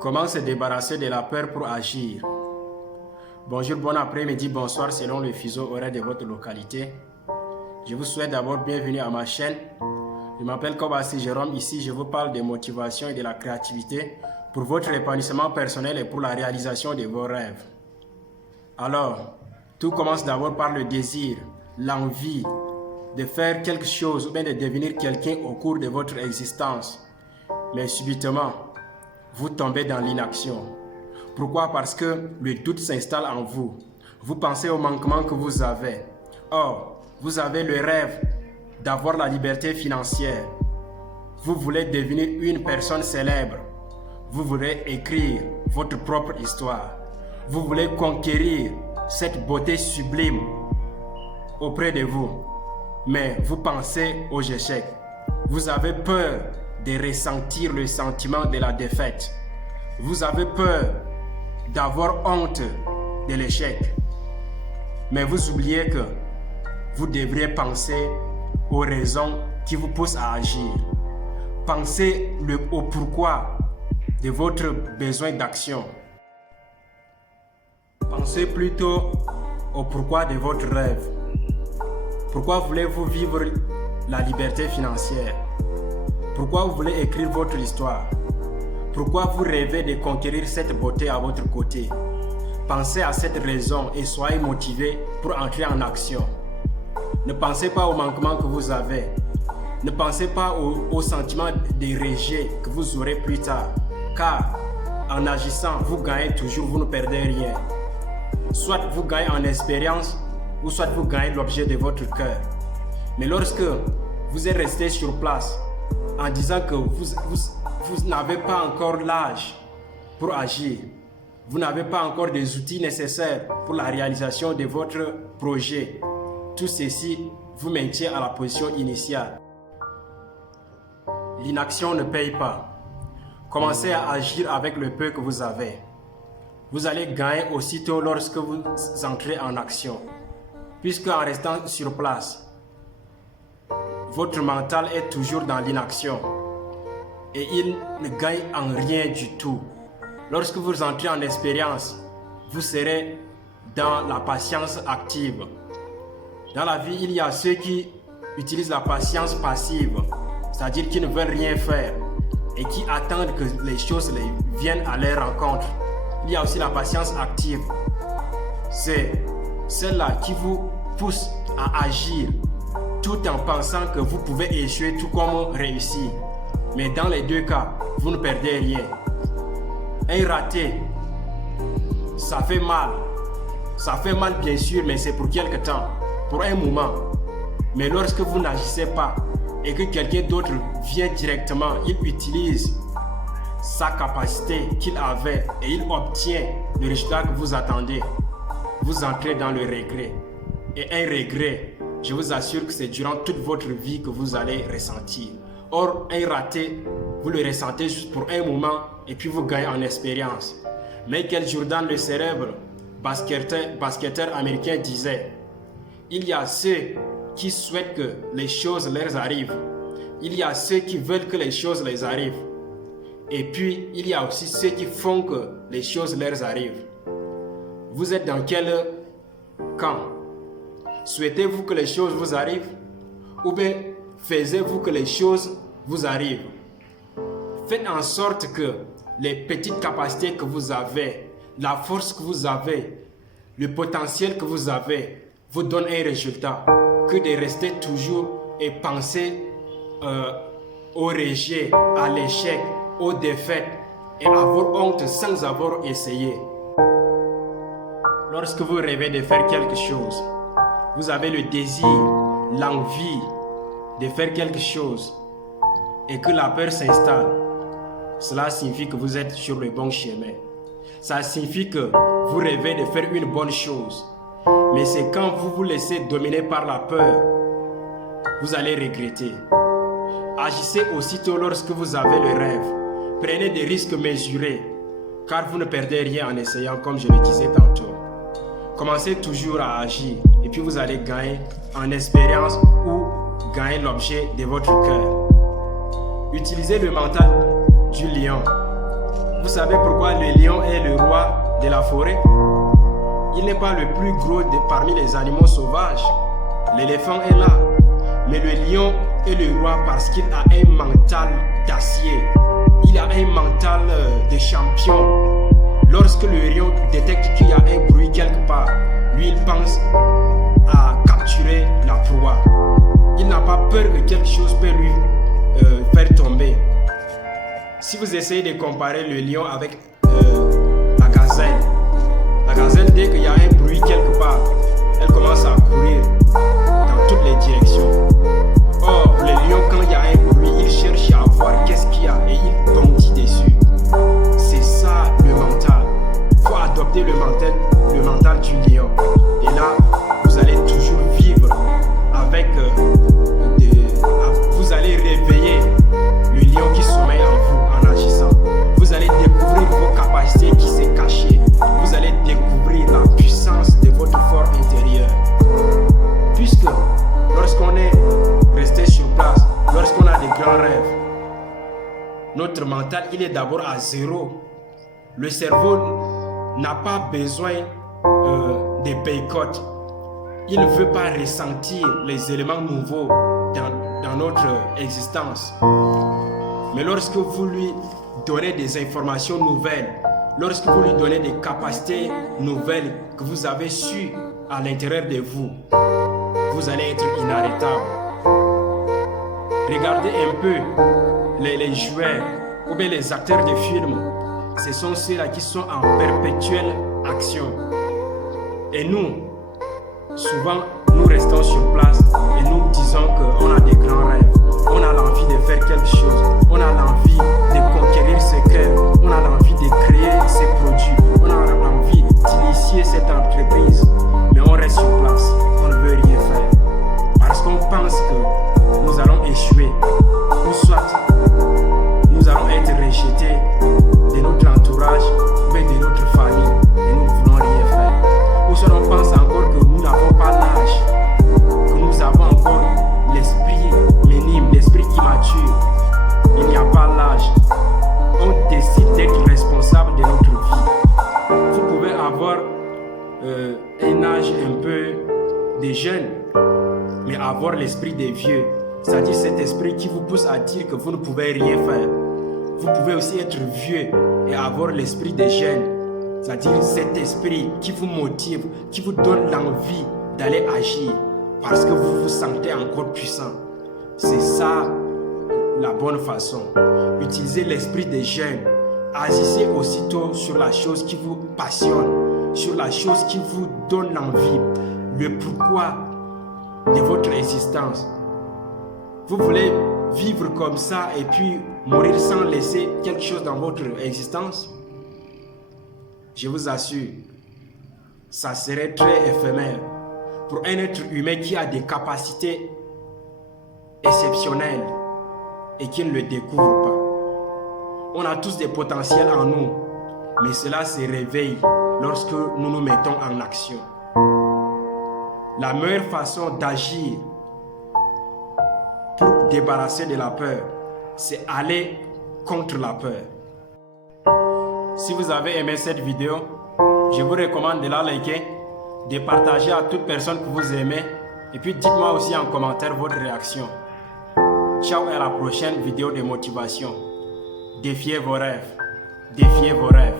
Comment se débarrasser de la peur pour agir? Bonjour, bon après-midi, bonsoir selon le fuseau horaire de votre localité. Je vous souhaite d'abord bienvenue à ma chaîne. Je m'appelle Kobasi Jérôme. Ici, je vous parle de motivation et de la créativité pour votre épanouissement personnel et pour la réalisation de vos rêves. Alors, tout commence d'abord par le désir, l'envie de faire quelque chose ou bien de devenir quelqu'un au cours de votre existence. Mais subitement, vous tombez dans l'inaction. Pourquoi? Parce que le doute s'installe en vous. Vous pensez au manquement que vous avez. Or, vous avez le rêve d'avoir la liberté financière. Vous voulez devenir une personne célèbre. Vous voulez écrire votre propre histoire. Vous voulez conquérir cette beauté sublime auprès de vous. Mais vous pensez aux échecs. Vous avez peur de ressentir le sentiment de la défaite. Vous avez peur d'avoir honte de l'échec. Mais vous oubliez que vous devriez penser aux raisons qui vous poussent à agir. Pensez au pourquoi de votre besoin d'action. Pensez plutôt au pourquoi de votre rêve. Pourquoi voulez-vous vivre la liberté financière? Pourquoi vous voulez écrire votre histoire? Pourquoi vous rêvez de conquérir cette beauté à votre côté? Pensez à cette raison et soyez motivé pour entrer en action. Ne pensez pas au manquement que vous avez. Ne pensez pas au sentiment de rejet que vous aurez plus tard. Car en agissant, vous gagnez toujours, vous ne perdez rien. Soit vous gagnez en expérience, ou soit vous gagnez l'objet de votre cœur. Mais lorsque vous êtes resté sur place, en disant que vous n'avez pas encore l'âge pour agir, vous n'avez pas encore des outils nécessaires pour la réalisation de votre projet, tout ceci vous maintient à la position initiale. L'inaction ne paye pas. Commencez à agir avec le peu que vous avez. Vous allez gagner aussitôt lorsque vous entrez en action. Puisque en restant sur place, votre mental est toujours dans l'inaction et il ne gagne en rien du tout. Lorsque vous entrez en expérience, vous serez dans la patience active. Dans la vie, il y a ceux qui utilisent la patience passive, c'est-à-dire qui ne veulent rien faire et qui attendent que les choses viennent à leur rencontre. Il y a aussi la patience active. C'est celle-là qui vous pousse à agir tout en pensant que vous pouvez échouer tout comme réussir. Mais dans les deux cas, vous ne perdez rien. Un raté, ça fait mal. Ça fait mal bien sûr, mais c'est pour quelque temps, pour un moment. Mais lorsque vous n'agissez pas et que quelqu'un d'autre vient directement, il utilise sa capacité qu'il avait et il obtient le résultat que vous attendez, vous entrez dans le regret. Et un regret, je vous assure que c'est durant toute votre vie que vous allez ressentir. Or, un raté, vous le ressentez juste pour un moment et puis vous gagnez en expérience. Michael Jordan, le célèbre basketteur américain, disait: il y a ceux qui souhaitent que les choses leur arrivent. Il y a ceux qui veulent que les choses les arrivent. Et puis, il y a aussi ceux qui font que les choses leur arrivent. Vous êtes dans quel camp? Souhaitez-vous que les choses vous arrivent? Ou bien faisiez-vous que les choses vous arrivent? Faites en sorte que les petites capacités que vous avez, la force que vous avez, le potentiel que vous avez, vous donnent un résultat. Que de rester toujours et penser au rejet, à l'échec, aux défaites et avoir honte sans avoir essayé. Lorsque vous rêvez de faire quelque chose, vous avez le désir, l'envie de faire quelque chose et que la peur s'installe, cela signifie que vous êtes sur le bon chemin. Ça signifie que vous rêvez de faire une bonne chose. Mais c'est quand vous vous laissez dominer par la peur, vous allez regretter. Agissez aussitôt lorsque vous avez le rêve. Prenez des risques mesurés, car vous ne perdez rien en essayant, comme je le disais tantôt. Commencez toujours à agir et puis vous allez gagner en expérience ou gagner l'objet de votre cœur. Utilisez le mental du lion. Vous savez pourquoi le lion est le roi de la forêt? Il n'est pas le plus gros parmi les animaux sauvages. L'éléphant est là. Mais le lion est le roi parce qu'il a un mental d'acier. Il a un mental de champion. Lorsque le lion détecte qu'il y a un bruit quelque part, lui il pense à capturer la proie. Il n'a pas peur que quelque chose peut lui faire tomber. Si vous essayez de comparer le lion avec la gazelle, dès qu'il y a un bruit quelque part, elle commence à courir dans toutes les directions. Or, le lion, quand il y a un bruit, il cherche à voir qu'est-ce qu'il y a et il bondit dessus. C'est ça le mental. Il faut adopter le mental du lion. Et là, vous allez toujours vivre avec vous allez réveiller le lion qui sommeille en vous en agissant. Vous allez découvrir vos capacités qui sont cachées. Vous allez découvrir la puissance de votre fort intérieur. Puisque lorsqu'on est resté sur place, lorsqu'on a des grands rêves, notre mental il est d'abord à zéro. Le cerveau n'a pas besoin de boycott. Il ne veut pas ressentir les éléments nouveaux dans notre existence. Mais lorsque vous lui donnez des informations nouvelles, lorsque vous lui donnez des capacités nouvelles que vous avez su à l'intérieur de vous, vous allez être inarrêtable. Regardez un peu les joueurs ou bien les acteurs de films. Ce sont ceux-là qui sont en perpétuelle action. Et nous, souvent, nous restons sur place et nous disons qu'on a des grands rêves. On a l'envie de faire quelque chose. On a l'envie de conquérir ses cœurs. On a l'envie de créer ses produits. On a l'envie d'initier cette entreprise. Mais on reste sur place. On ne veut rien faire. Parce qu'on pense que nous allons échouer. Ou soit nous allons être rejetés de notre entourage ou de notre famille. Et nous ne voulons rien faire. Ou soit on pense encore que nous n'avons pas l'âge. Que nous avons encore l'esprit minime, l'esprit immature. Il n'y a pas l'âge. On décide d'être responsable de notre vie. Vous pouvez avoir un âge un peu de jeune, mais avoir l'esprit des vieux. C'est-à-dire cet esprit qui vous pousse à dire que vous ne pouvez rien faire. Vous pouvez aussi être vieux et avoir l'esprit des jeunes. C'est-à-dire cet esprit qui vous motive, qui vous donne l'envie d'aller agir parce que vous vous sentez encore puissant. C'est ça la bonne façon. Utilisez l'esprit des jeunes. Agissez aussitôt sur la chose qui vous passionne, sur la chose qui vous donne l'envie, le pourquoi de votre existence. Vous voulez vivre comme ça et puis mourir sans laisser quelque chose dans votre existence? Je vous assure, ça serait très éphémère. Pour un être humain qui a des capacités exceptionnelles et qui ne le découvre pas. On a tous des potentiels en nous, mais cela se réveille lorsque nous nous mettons en action. La meilleure façon d'agir pour débarrasser de la peur, c'est aller contre la peur. Si vous avez aimé cette vidéo, je vous recommande de la liker, de partager à toute personne que vous aimez et puis dites-moi aussi en commentaire votre réaction. Ciao et à la prochaine vidéo de motivation. Défiez vos rêves. Défiez vos rêves.